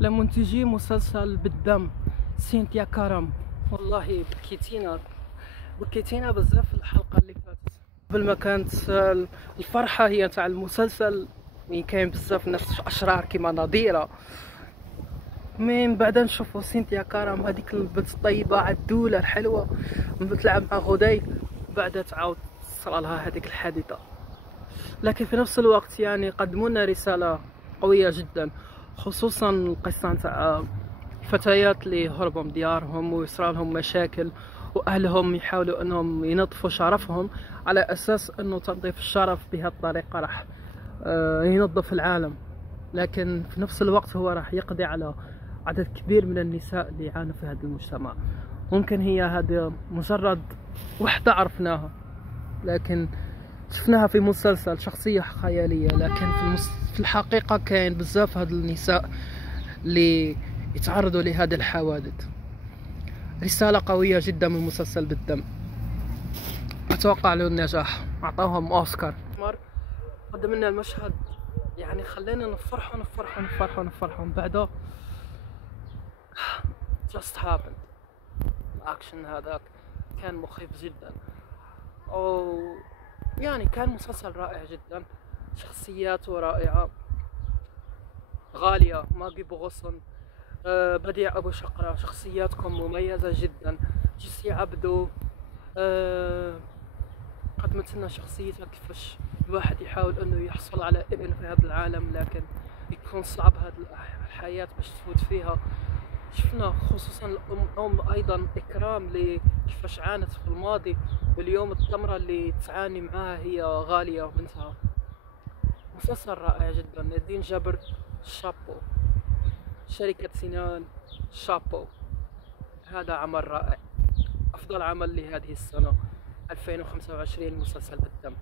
لمنتجي مسلسل بالدم سينتيا كرم. والله بكيتينا بزاف في الحلقة اللي فاتت. قبل ما كانت الفرحة هي تاع المسلسل، يعني كاين بزاف ناس اشرار كيما نظيرة، من بعد نشوفو سينتيا كرم هذيك البنت الطيبة عدولة الحلوة بتلعب مع غدي، بعد تعاود تصرى لها هذيك الحادثة. لكن في نفس الوقت يعني قدموا لنا رسالة قوية جدا، خصوصا القصة نتاع الفتيات اللي هربوا من ديارهم ويصرى لهم مشاكل، واهلهم يحاولوا انهم ينظفوا شرفهم على اساس انه تنظيف الشرف بهذه الطريقة راح ينظف العالم. لكن في نفس الوقت هو راح يقضي على عدد كبير من النساء اللي يعانوا في هذا المجتمع. ممكن هي هذه مجرد وحدة عرفناها، لكن شفناها في مسلسل شخصية خيالية، لكن في الحقيقة كاين بزاف هاد النساء اللي يتعرضوا لهذه الحوادث. رسالة قوية جدا من مسلسل بالدم، أتوقع له النجاح، أعطاهم أوسكار. قدم لنا المشهد يعني خلينا نفرحوا من بعده just happened. الأكشن هذاك كان مخيف جدا، أو يعني كان مسلسل رائع جدا، شخصياته رائعة. غالية، ماجي بوغوسون، بديع أبو شقرة، شخصياتكم مميزة جدا. جيسي عبدو قدمت لنا شخصيتها كيفاش الواحد يحاول انه يحصل على ابن في هذا العالم، لكن يكون صعب هذه الحياة باش تفوت فيها. شفنا خصوصا الأم أيضا إكرام اللي كيفاش عانت في الماضي، واليوم التمرة اللي تعاني معاها هي غالية وبنتها. مسلسل رائع جدا. نادين جابر شابو، شركة سنان شابو، هذا عمل رائع، أفضل عمل لهذه السنة 2025 مسلسل بالدم.